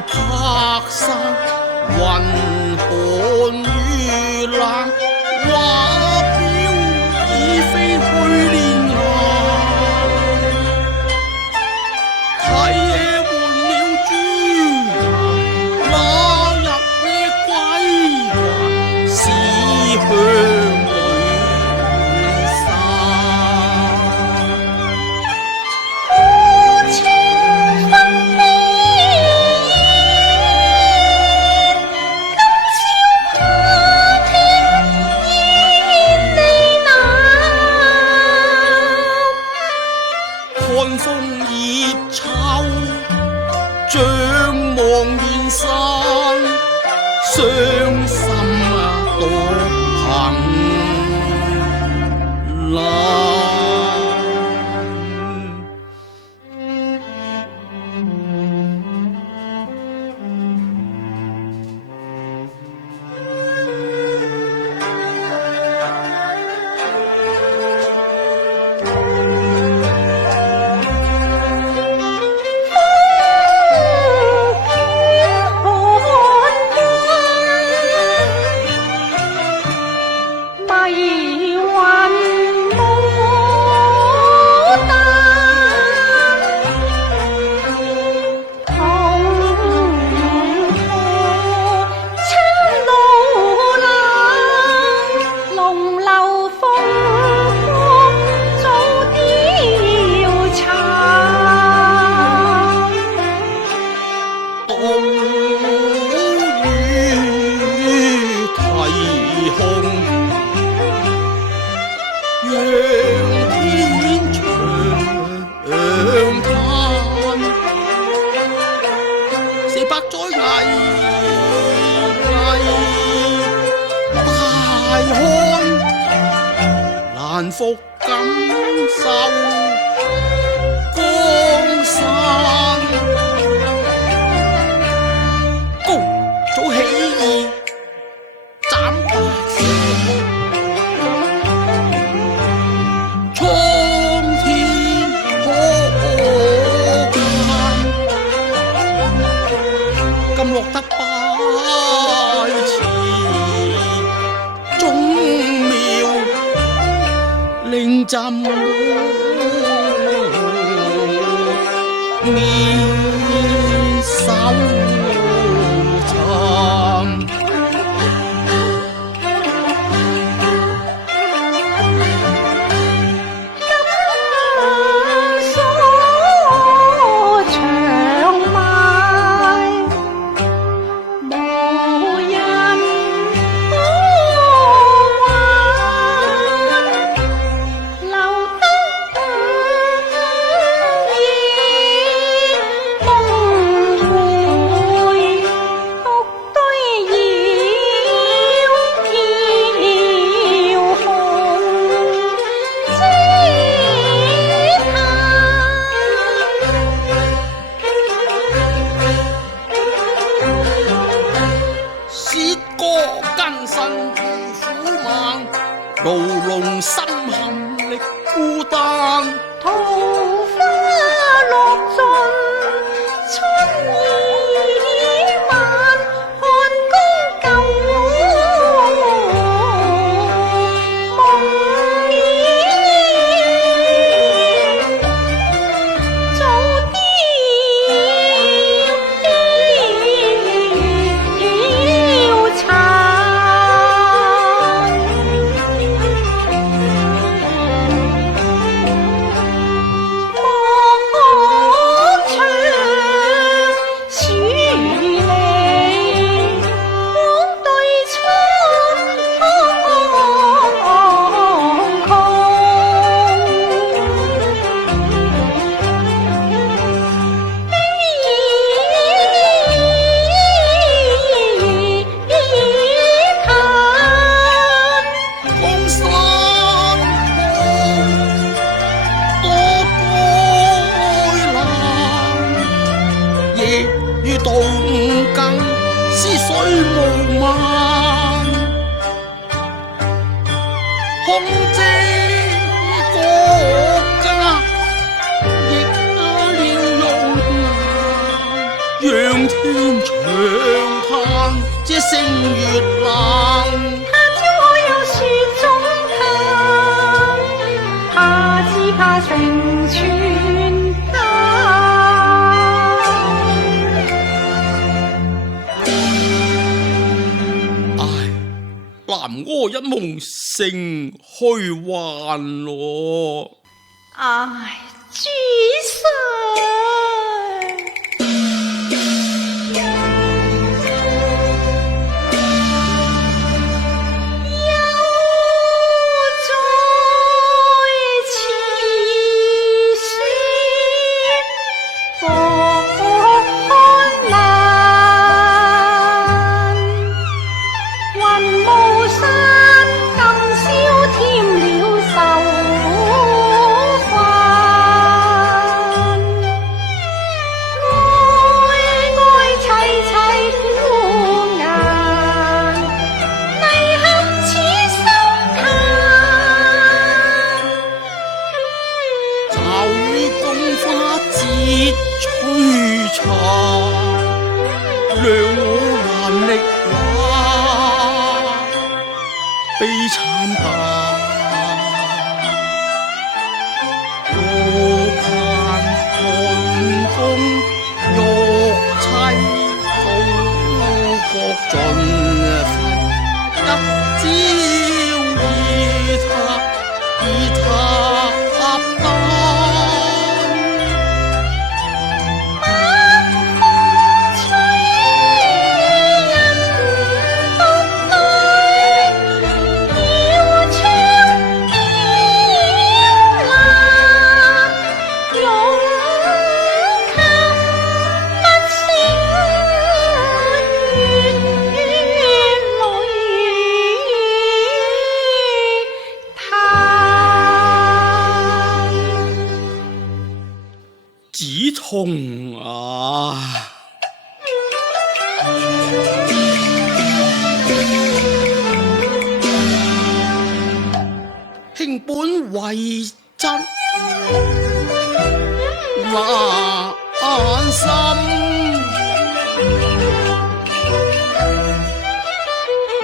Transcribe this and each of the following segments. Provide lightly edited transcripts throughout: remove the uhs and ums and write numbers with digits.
拍山，雲寒雨冷，畫表已飛去年華，睇夜換了朱顏，那日夜歸還思鄉。寒風熱秋，張望遠山，傷心獨憑欄。難復感受江山，高早起義斬白蛇，蒼天可盼，今落得拜辭總妙。令朕面手尋。牢籠深陷力孤單，桃花落盡春已晚，寒宮舊夢已早凋殘。於到五更，思緒無限，空遮國家，亦了容顏。仰天長嘆這星月冷。他朝可有雪中嘆，怕只怕成全他。南柯一夢成虛幻咯。唉，主上。讓我難力話悲慘吧，我盼寒風玉砌高閣盡一朝以他止痛啊！卿本為真難心，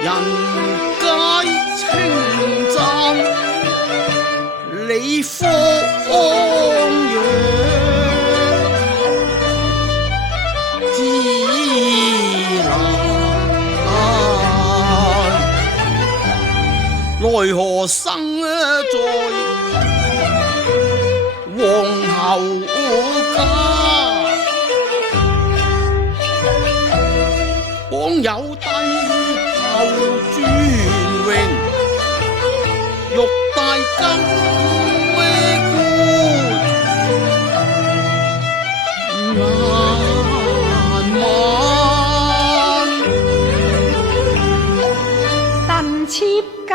人皆稱讚你方養。奈何生在皇后家，枉有帝后尊榮，欲戴金冠難問，但妾更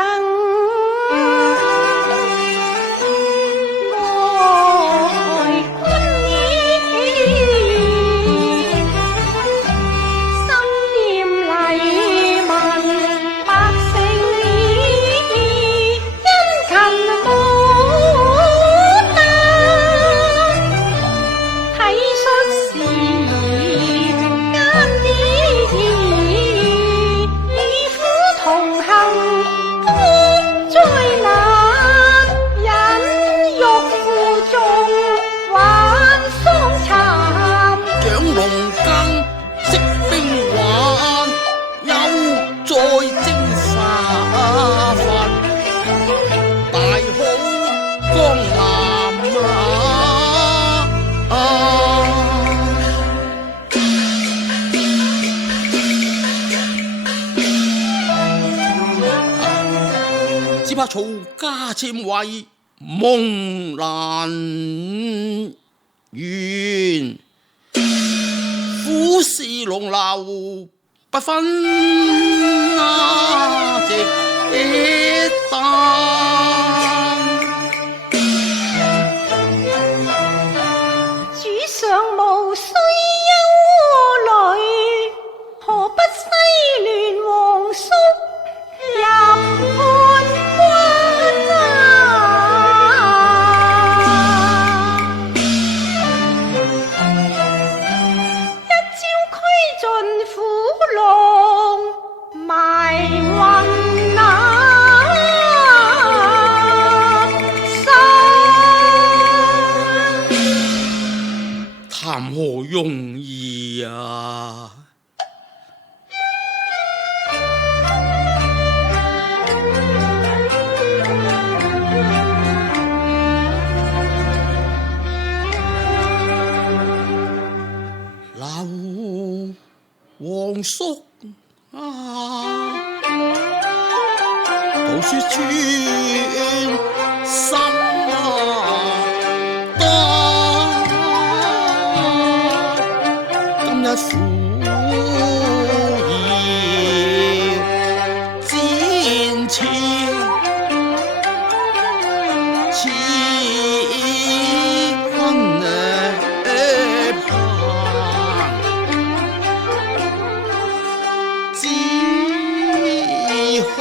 只怕曹家僭為夢難圓，苦事龍流不分值當。主上無須憂慮，何不西聯皇叔入漢關一朝苦龍埋雲談何容易啊！劉皇叔啊，道說穿心今日苦要戰前，此君只恐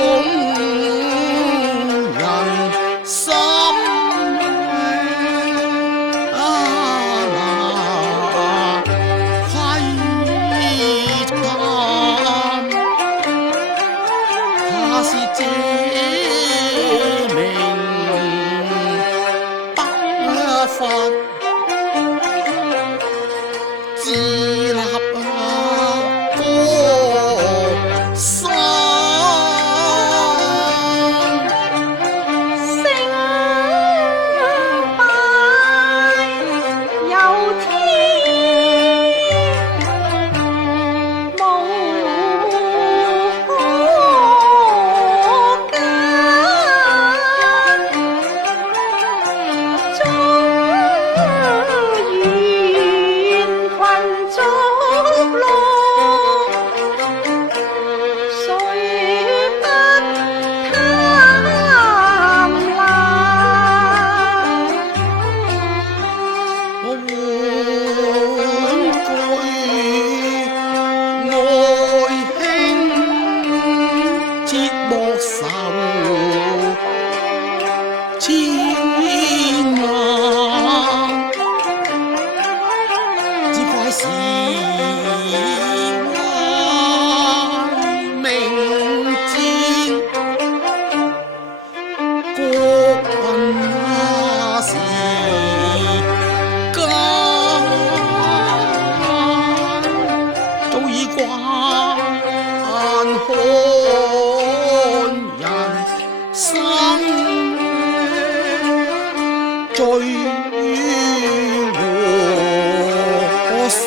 人心怕是這名不發自立歌聲醉和散，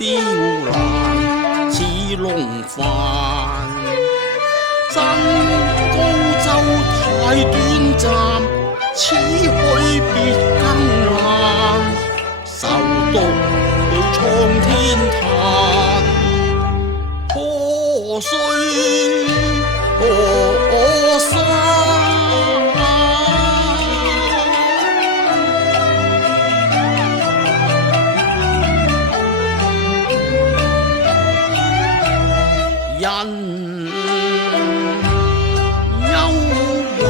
雕欄似龍帆，真高洲太短暫，此去別更難，受毒去蒼天壇，何須何生？人有話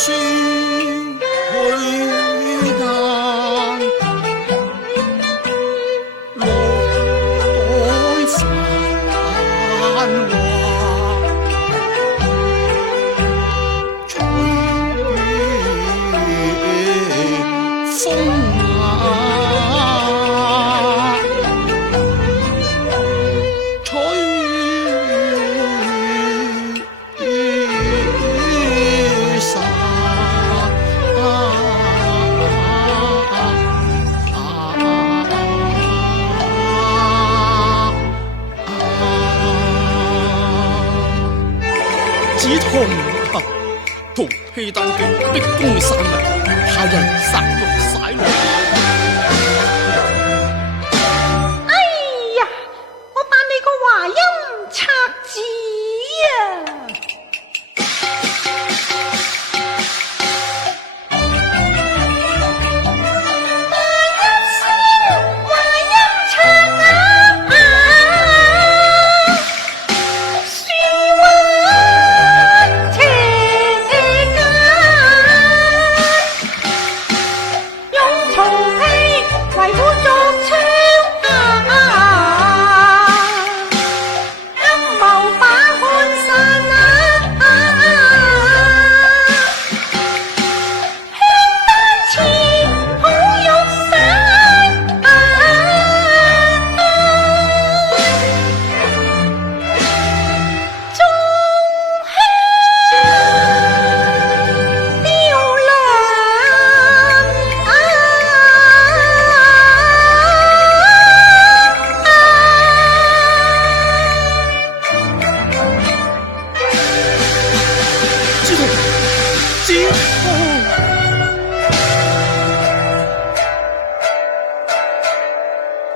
書去難，落袋繁華，隨風止痛啊！同氣彈嘅逼宮散嚟，下人殺戮晒落。哎呀，我扮你個華陰拆子啊！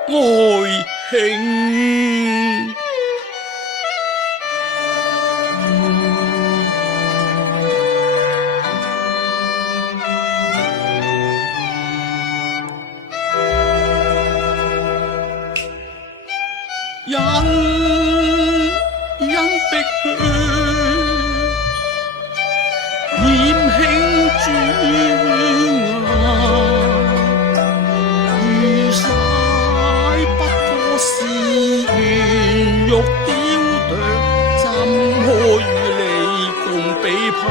愛卿，因碧血染輕朱如晒不過是圓玉雕琢，怎可與你共比攀？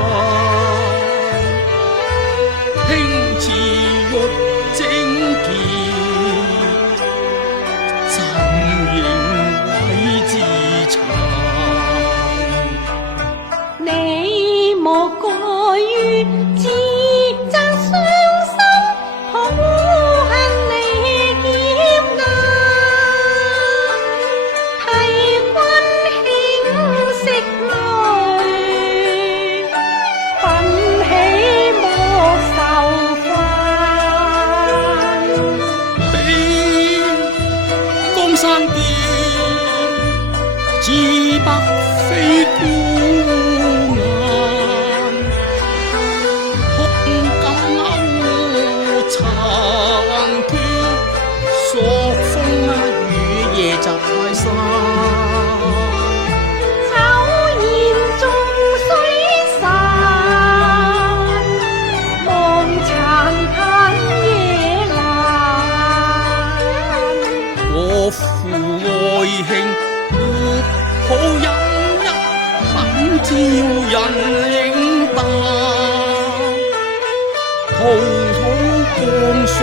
輕似玉貞潔，怎認為自殘？你莫過於自責傷心，抱恨離劫難，替君輕息淚，奮起莫受煩。比江山變，自白非孤雁，空感勾殘缺，朔風雨夜襲泰山。酒宴終須散，望殘近夜闌。我負愛卿，好飲一品招人應答，滔滔江水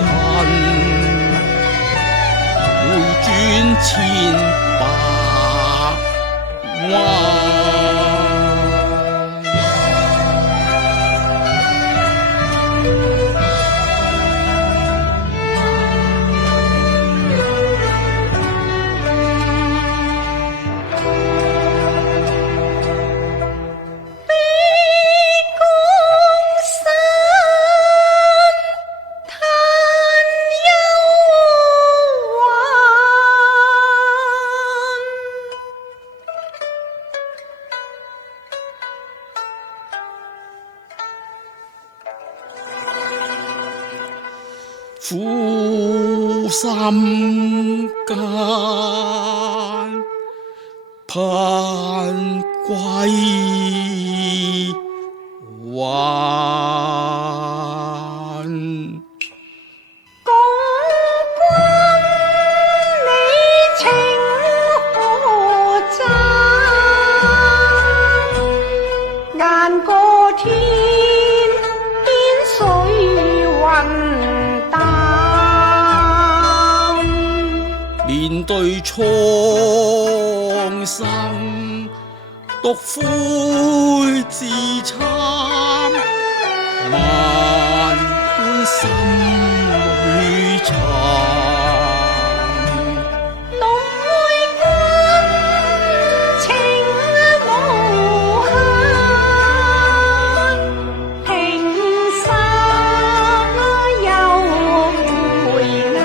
痕，回轉千百彎。苦心間盼歸公君你情何真？雁過天邊水雲淡。面對蒼生，獨灰自慘，萬般心裏藏。龍會君情無限，平沙又回雁。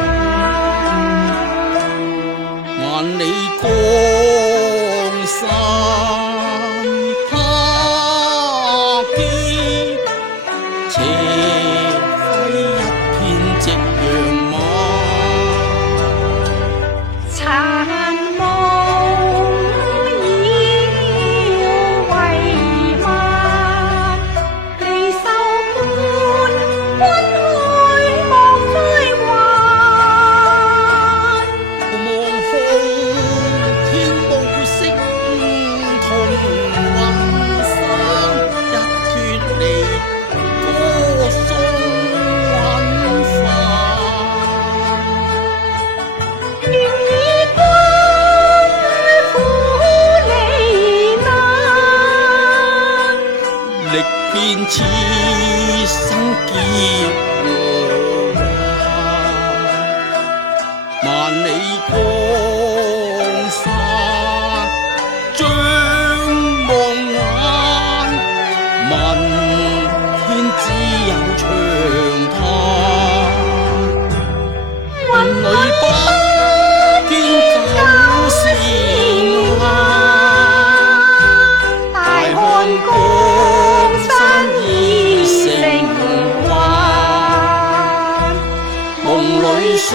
萬里江山他見，斜揮一片夕陽馬。殘夢已為物，離愁伴君去莫歸還。望空天無色同雲生，一決離歌頌韻化。願與君苦離難，歷遍此生劫和幻，萬里江山張望眼，問天只有長嘆。雲裏不見舊時顏，大看江山已成幻。夢裏相